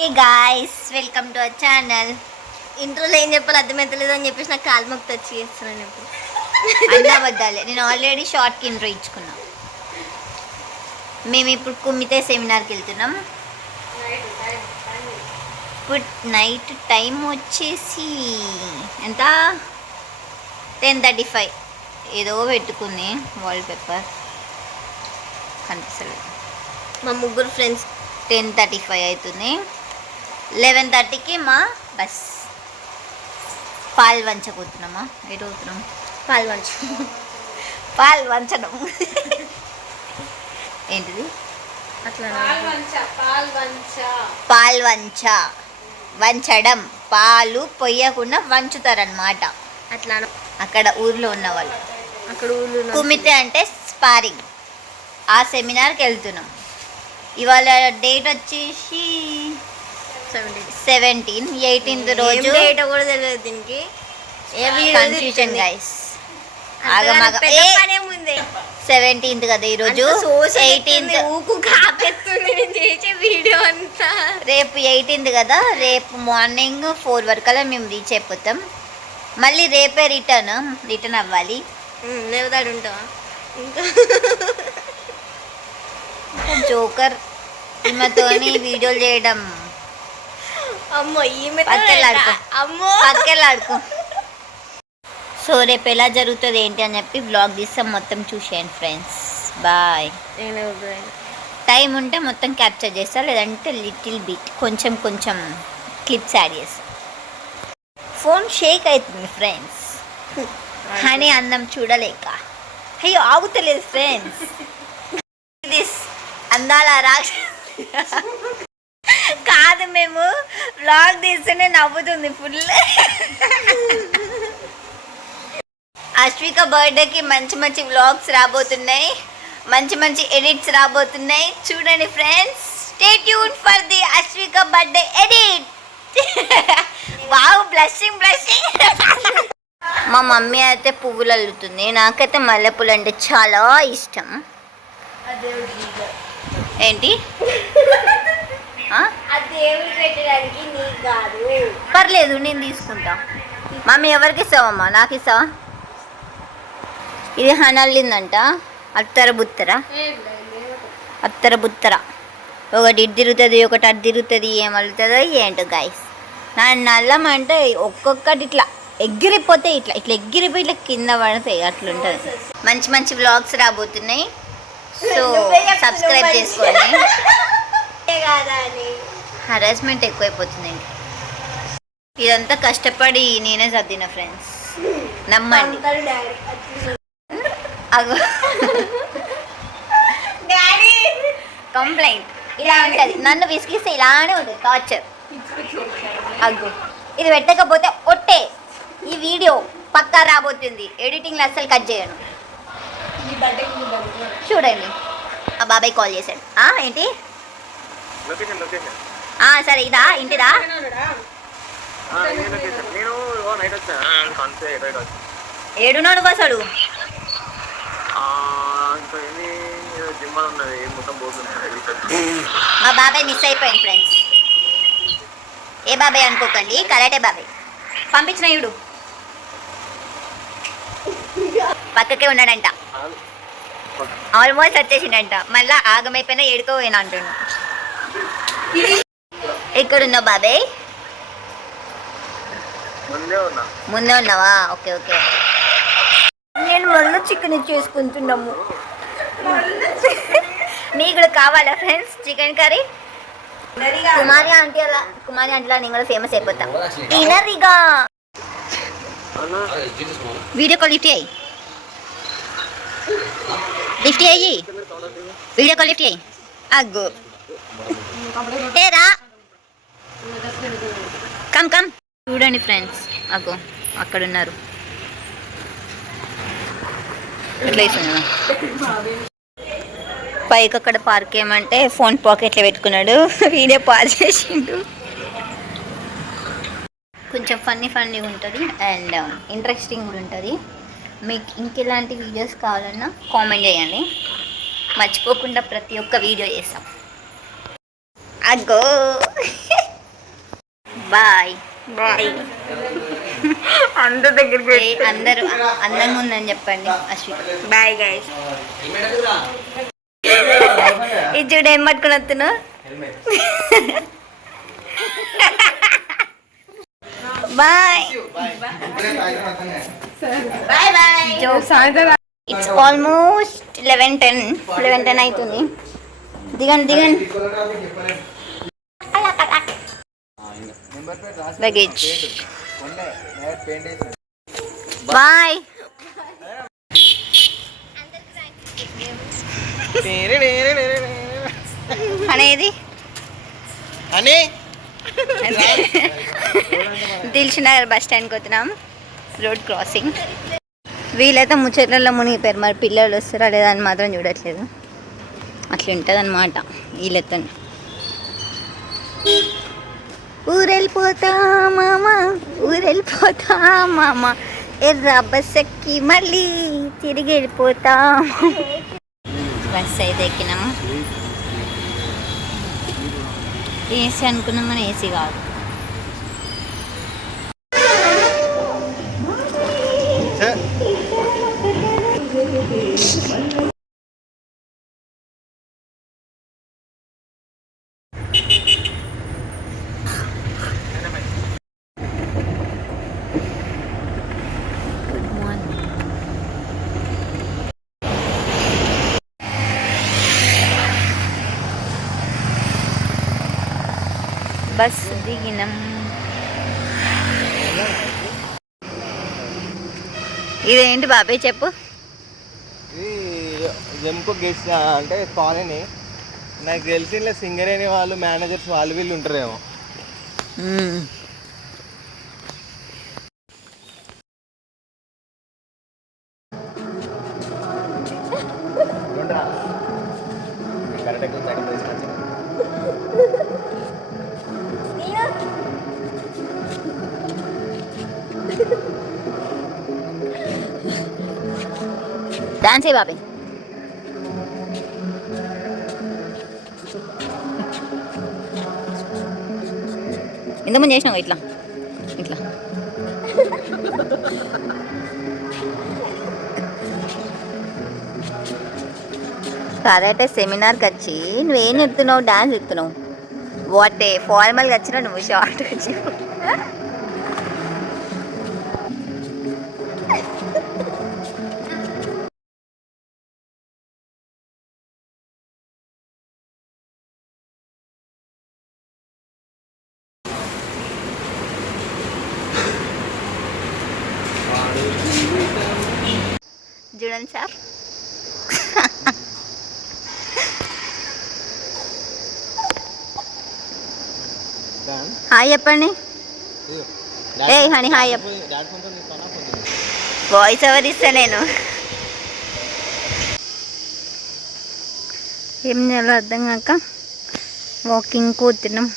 Hey guys, welcome to our channel. ఇంట్రోలో ఏం చెప్పాలి అర్థమవుతలేదు అని చెప్పేసి నాకు కాలు మొక్కి వచ్చి చేస్తున్నాను ఇప్పుడు. అన్నీ అబద్ధాలే. నేను ఆల్రెడీ షార్ట్కి ఇంట్రో ఇచ్చుకున్నా. మేము ఇప్పుడు కుమ్మితే సెమినార్కి వెళ్తున్నాం. ఇప్పుడు నైట్ టైం వచ్చేసి ఎంత 10:35. ఏదో పెట్టుకుంది వాల్పేపర్ కనిపిస్తలేదు. మా ముగ్గురు ఫ్రెండ్స్ 10:35 అవుతుంది. 11:30కి మా బస్. పాలు వంచబోతున్నామా? ఎటు అవుతున్నాం? పాలు వంచడం ఏంటిది? అట్లా పాలు వంచడం, పాలు పొయ్యకుండా వంచుతారనమాట. అట్లా అక్కడ ఊర్లో ఉన్న వాళ్ళు. అక్కడ ఊర్లో కుమితే అంటే స్పారింగ్. ఆ సెమినార్కి వెళ్తున్నాం. ఇవాళ డేట్ వచ్చేసి 17, 18th రోజు. డేట్ కూడా తెలియదు దీనికి. Confusion guys. 17th కదా ఈరోజు. 18th వీడియో అంతా. రేపు 18th కదా. రేపు మార్నింగ్ 4 వరకు అలా మేము రీచ్ అయిపోతాం. మళ్ళీ రేపే రిటర్న్ అవ్వాలి. లేవుదాడు ఉంటావా ఇంకా? జోకర్ ఈమెతోని వీడియోలు చేయడం. అమ్మో పక్కెళ్ళాడుకో. సో రేపు ఎలా జరుగుతుంది ఏంటి అని చెప్పి బ్లాగ్ తీస్తాం. మొత్తం చూసేయండి ఫ్రెండ్స్. బాయ్. టైం ఉంటే మొత్తం క్యాప్చర్ చేస్తా, లేదంటే లిటిల్ బిట్ కొంచెం క్లిప్స్ యాడ్ చేస్తా. ఫోన్ షేక్ అవుతుంది ఫ్రెండ్స్. హనీ అందం చూడలేక. అయ్యో ఆగుతలేదు ఫ్రెండ్స్. దిస్ అందాల కాదు, మేము వ్లాగ్ తీస్తూనే నవ్వుతుంది ఫుల్. అశ్విక బర్త్డేకి మంచి వ్లాగ్స్ రాబోతున్నాయి, మంచి ఎడిట్స్ రాబోతున్నాయి. చూడండి friends. Stay tune for the Ashvika birthday edit. Wow, blushing. మా మమ్మీ అయితే పువ్వులు అల్లుతుంది. నాకైతే మల్లెపూలు అంటే చాలా ఇష్టం. ఏంటి? పర్లేదు, నేను తీసుకుంటా. మమ్మీ ఎవరికి ఇస్తావమ్మా? నాకు ఇస్తావా? ఇది హనల్లిందంట. అత్తర బుత్తర. ఒకటి ఇటు తిరుగుతుంది, ఒకటి అటు తిరుగుతుంది. ఏమవుతుందో ఏంటో గైస్. నా నల్లం అంటే ఒక్కొక్కటి ఇట్లా ఎగిరిపోతే ఇట్లా ఎగిరిపోయి ఇట్లా కింద పడతాయి. అట్లుంటుంది. మంచి వ్లాగ్స్ రాబోతున్నాయి. సో సబ్స్క్రైబ్ చేసుకోండి. హరాస్మెంట్ ఎక్కువైపోతుంది. ఇదంతా కష్టపడి నేనే చదివిన ఫ్రెండ్స్, నమ్మండి. అగో కంప్లైంట్ ఇలా ఉంటుంది. నన్ను విసిగిస్తే ఇలానే ఉంటుంది టార్చర్. అగ్గు ఇది పెట్టకపోతే ఒట్టే. ఈ వీడియో పక్కా రాబోతుంది. ఎడిటింగ్లో అస్సలు కట్ చేయను. చూడండి. ఆ బాబాయ్ కాల్ చేశాడు. ఏంటి? సరే, ఇదా ఇంటిదా? ఏడున్నాడు బసాడు. మా బాబాయ్ మిస్ అయిపోయింది ఫ్రెండ్స్. ఏ బాబాయ్ అనుకోకండి, కరాటే బాబాయ్. పంపించిన ఇడు పక్కకే ఉన్నాడంట. ఆల్మోస్ట్ వచ్చేసిండంట. మళ్ళా ఆగమైపోయినా ఏడుకోపోయినా అంటుండు. ఎక్కడున్నావు బాబాయ్? ముందే ఉన్నావా? ఓకే. నేను మళ్ళీ చికెన్ చేసుకుంటున్నాము. మీకు కూడా కావాలా ఫ్రెండ్స్ చికెన్ కర్రీ? కుమారి ఆంటీలా నేను కూడా ఫేమస్ అయిపోతా. తినరిగా. వీడియో కాల్ లిఫ్ట్ అయ్యి. వీడియో కాల్ లిఫ్ట్ అయ్యి. అగ్గు ఏరా, కమ్. చూడండి ఫ్రెండ్స్, అగో అక్కడ ఉన్నారు. పైకి అక్కడ పార్క్ ఏమంటే ఫోన్ పాకెట్లో పెట్టుకున్నాడు. వీడియో పాజ్ చేసిండు. కొంచెం ఫన్నీగా ఉంటుంది అండ్ ఇంట్రెస్టింగ్ కూడా ఉంటుంది. మీకు ఇంకెలాంటి వీడియోస్ కావాలన్నా కామెంట్ చేయండి. మర్చిపోకుండా ప్రతి ఒక్క వీడియో చేస్తాం. అగ్గో బాయ్. బాయ్. అందరి దగ్గర అందరూ అందంగా ఉందని చెప్పండి అశ్విన్. Bye guys. ఇది చూడు ఏం పట్టుకుని వస్తున్నావు. Bye bye bye. It's almost 11:10 అవుతుంది. దిగండి లగేజ్. బాయ్. అనేది దిల్షునగర్ బస్ స్టాండ్కి వచ్చినాం. Road crossing. వీళ్ళైతే ముచ్చట్లలో మునిగిపోయారు. మరి పిల్లలు వస్తారా లేదా అని మాత్రం చూడట్లేదు. అట్లా ఉంటుంది అన్నమాట వీళ్ళతో. ఊరెళ్ళిపోతా మామ ఎర్ర బస్ ఎక్కి మళ్ళీ తిరిగి వెళ్ళిపోతా. బస్ అయితే ఎక్కినాము. ఏసీ అనుకున్నాం కానీ ఏసీ కాదు. బస్ దిగినాం. ఇదేంటి బాబాయ్ చెప్పు. జంకు గెస్ట్ అంటే కాలనీ. నాకు తెలిసిన సింగరేణి వాళ్ళు మేనేజర్స్ వాళ్ళు వీళ్ళు ఉంటారేమో. డాన్స్ బాబాయ్. ఇంతకుముందు చేసినావు ఇట్లా ఇట్లా. కరాటే సెమినార్కి వచ్చి నువ్వేం చెప్తున్నావు? డాన్స్ చెప్తున్నావు. వాటే ఫార్మల్గా వచ్చినావు నువ్వు, షార్ట్ వచ్చి. చూడండి సార్. హాయ్ చెప్పండి. ఏ హనీ హాయ్ చెప్పు. వాయిస్ ఓవర్ ఇస్తా నేను. ఏం చేయాలో అర్థం కాక walking కూతున్నాం.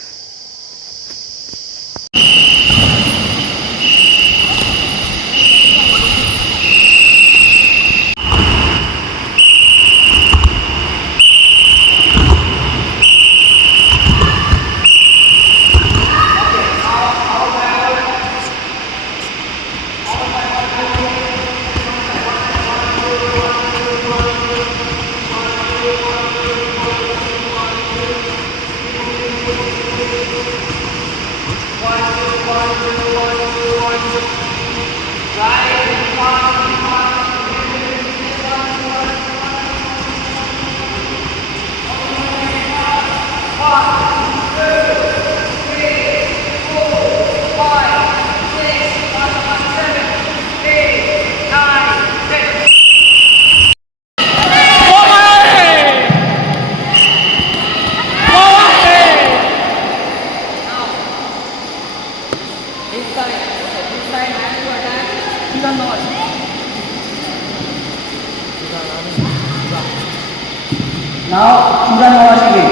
Now, Sudan Mawashiri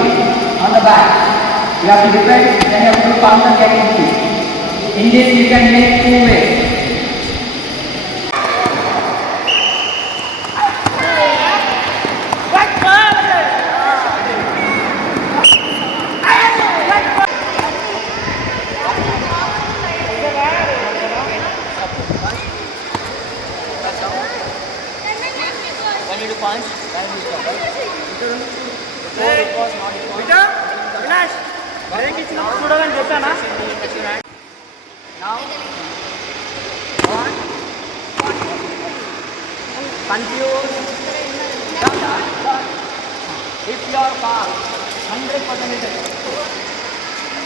on the back. You have to defend, then you have to counter getting feet. In this, you can make two ways. చూడమని చెప్పానా? Confused. If you are fast, 100% it is.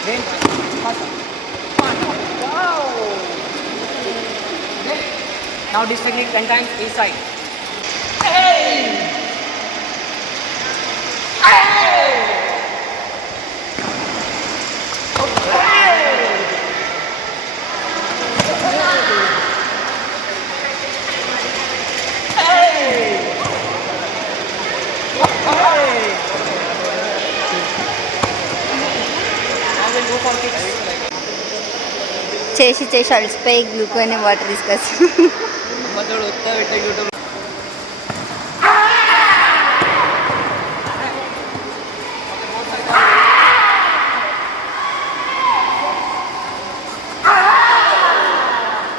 Then fast. Wow. Okay. Now this technique 10 times each side. Hey! Hey! చేసి చేసి అలసిపోయి Glucon water తీసుకొచ్చి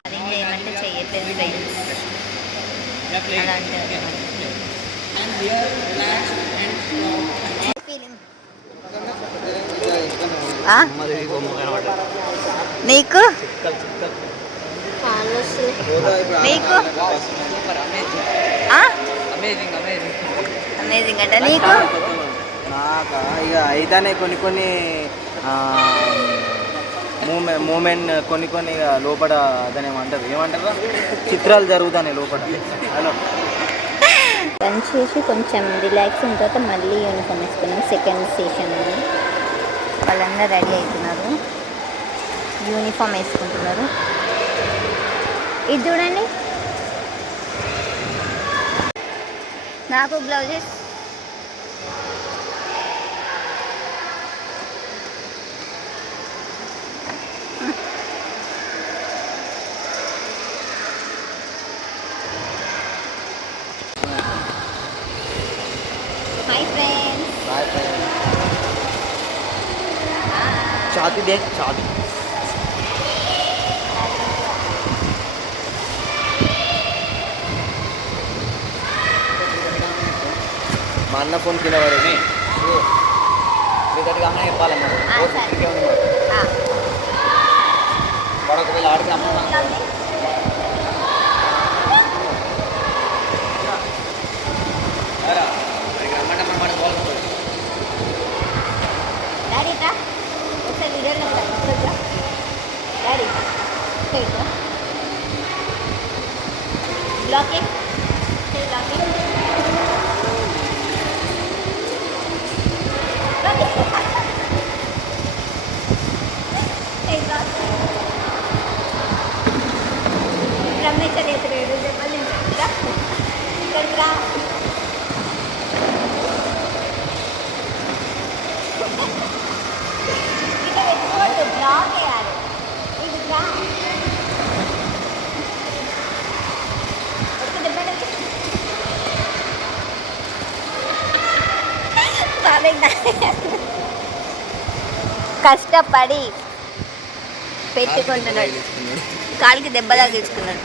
అది ఏమంటే చెయ్యట్లేదు friends అలాంటి ఫీలింగ్ నీకు నీకు అమేజింగ్ అంటే నీకు నాకా ఇక అయితేనే కొన్ని కొన్ని మూమెంట్ కొన్ని కొన్ని ఇక లోపల అదని ఏమంటారు చిత్రాలు జరుగుతాయి లోపల. హలో లంచ్ చేసి కొంచెం రిలాక్స్ అయిన తర్వాత మళ్ళీ యూనిఫామ్ వేసుకున్నాం. సెకండ్ సెషన్ వాళ్ళందరూ రెడీ అవుతున్నారు, యూనిఫామ్ వేసుకుంటున్నారు. ఇది చూడండి, నాకు blouses hi friends. Bye friends. చాతి దేఖ్ చాతి. మా అన్న ఫోన్ కింద పడేది క్రికెట్ కాగానే చెప్పాలమ్మా వాడు ఒకవేళ ఆడితే అమ్మ రమ్మంటే మన మాట పోవాలి. డాడీ రా ఒకసారి వీడియోలో డాడీ బ్లాకింగ్ బ్లాకింగ్ రమ్మేచ్చలేదు చెప్పాలి ఇక్కడికి రా. బ్లాక్ వేయాలి ఇది రా. కష్టపడి పెట్టుకుంటున్నాడు, కాలికి దెబ్బ తగిలించుకున్నాడు.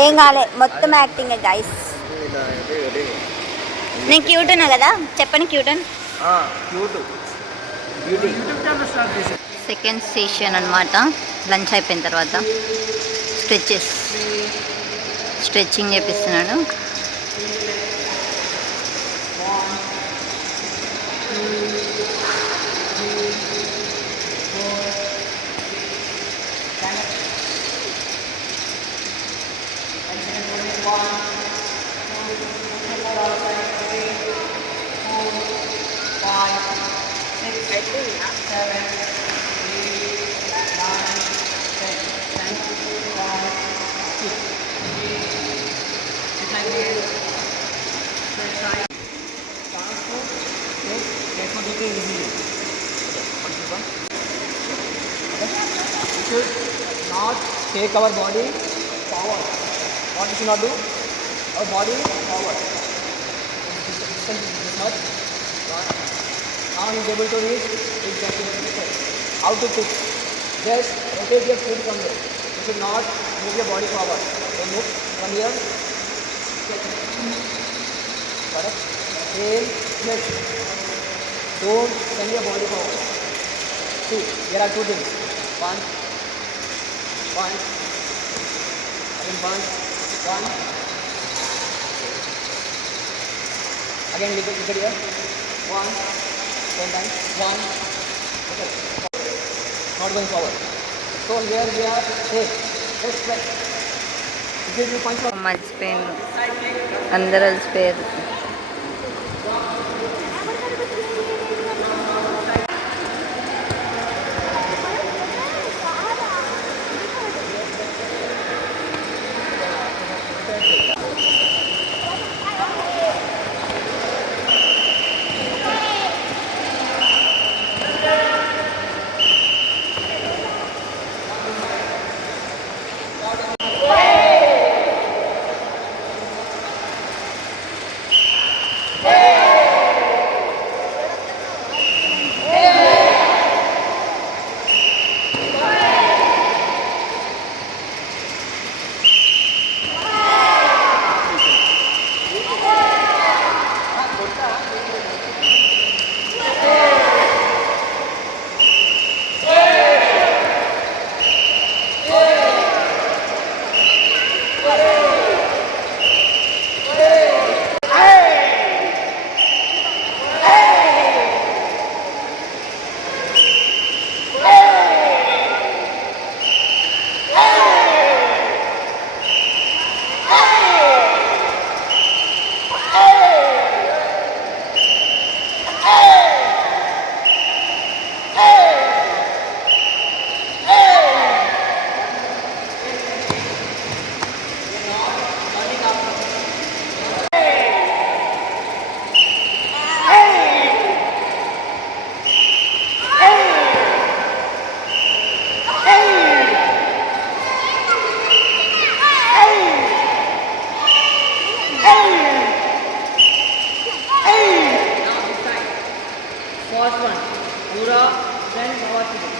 ఏం కాలే, మొత్తం యాక్టింగ్ గైస్. నేను క్యూట్ ఉన్నా కదా, చెప్పండి క్యూట్ అని. సెకండ్ సెషన్ అనమాట. లంచ్ అయిపోయిన తర్వాత stretching చేపిస్తున్నాడు. should not take our body forward. What we should not do? Our body forward. This much. Now he is able to reach exactly what he said. How to pitch? Just rotate your feet from there. You should not move your body forward. So move from here. Correct. Inhale, lift. Don't send your body forward. See, there are two things. One. Again one. Again look at here. One. 10 times. One. Okay. Not going forward. So here we are safe. Let's press. Give you punch. మర్చిపోయిండు, అందరు అలసిపోయారు. First one, Pura, then Mawati.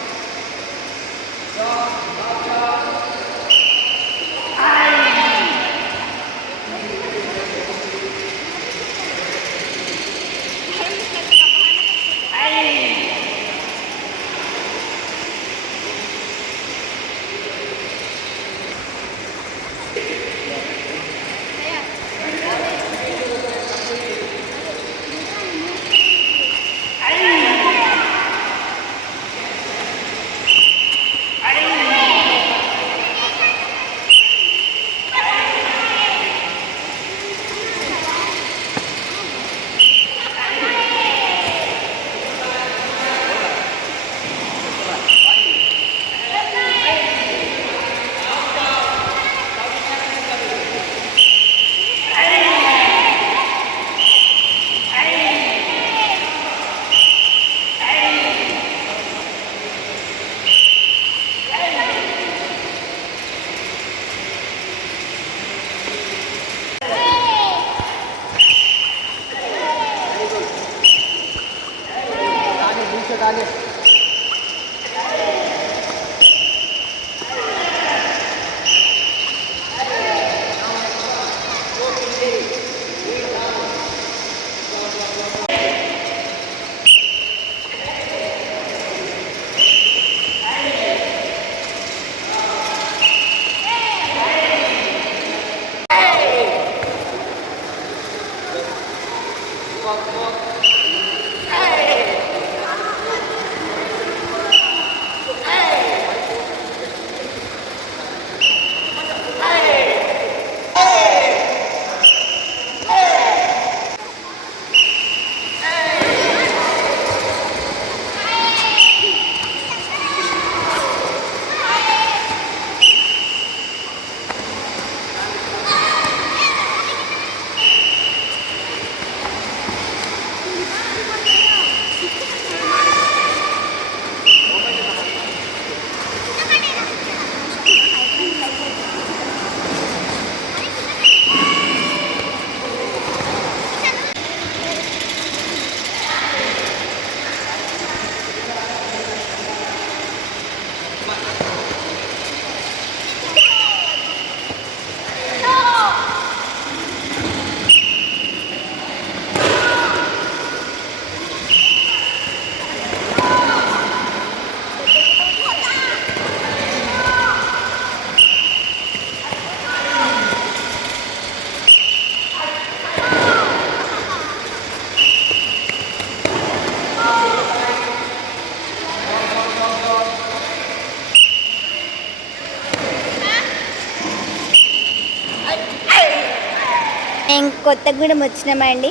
మేము Kothagudem వచ్చినామండి.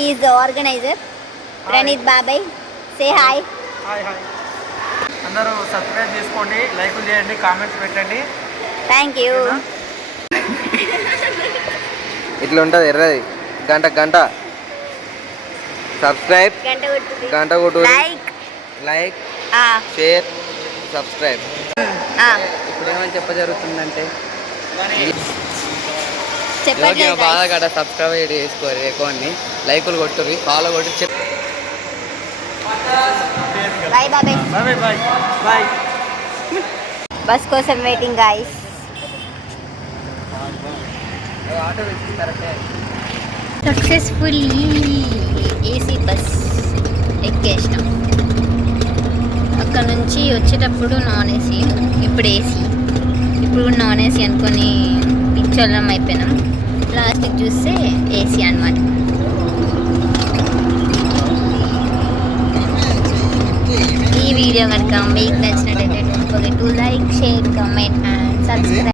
Is organiser Praneeth బాబాయ్. Say hi. Hi hi. అందరూ subscribe చేసుకోండి, లైకులు చేయండి, comments పెట్టండి. Thank you. ఇట్లా ఉంటుంది ఎర్రది గంట గంట. సబ్స్క్రైబ్, గంట కొట్టు, లైక్, షేర్, సబ్స్క్రైబ్. ఇప్పుడు ఏమని చెప్ప జరుగుతుందంటే చెప్పట్లేదు బాగా గడ సబ్స్క్రైబ్ చేసుకోరు, అకౌంట్ని లైకులు కొట్టుర్రి, ఫాలో కొట్టి బాయ్ బాబాయ్. Bye bye bye. బస్ కోసం waiting guys. Successfully AC bus ఎక్కేసినాం. అక్కడ నుంచి వచ్చేటప్పుడు నాన్ ఏసీ, ఇప్పుడు ఏసీ, ఇప్పుడు నాన్ ఏసీ అనుకొని పిచ్చోళ్ళం అయిపోయినాం. లాస్ట్కి చూస్తే ఏసీ అన్నమాట. ఈ వీడియో కనుక మీకు నచ్చినట్టయితే don't forget to like, share, comment and subscribe.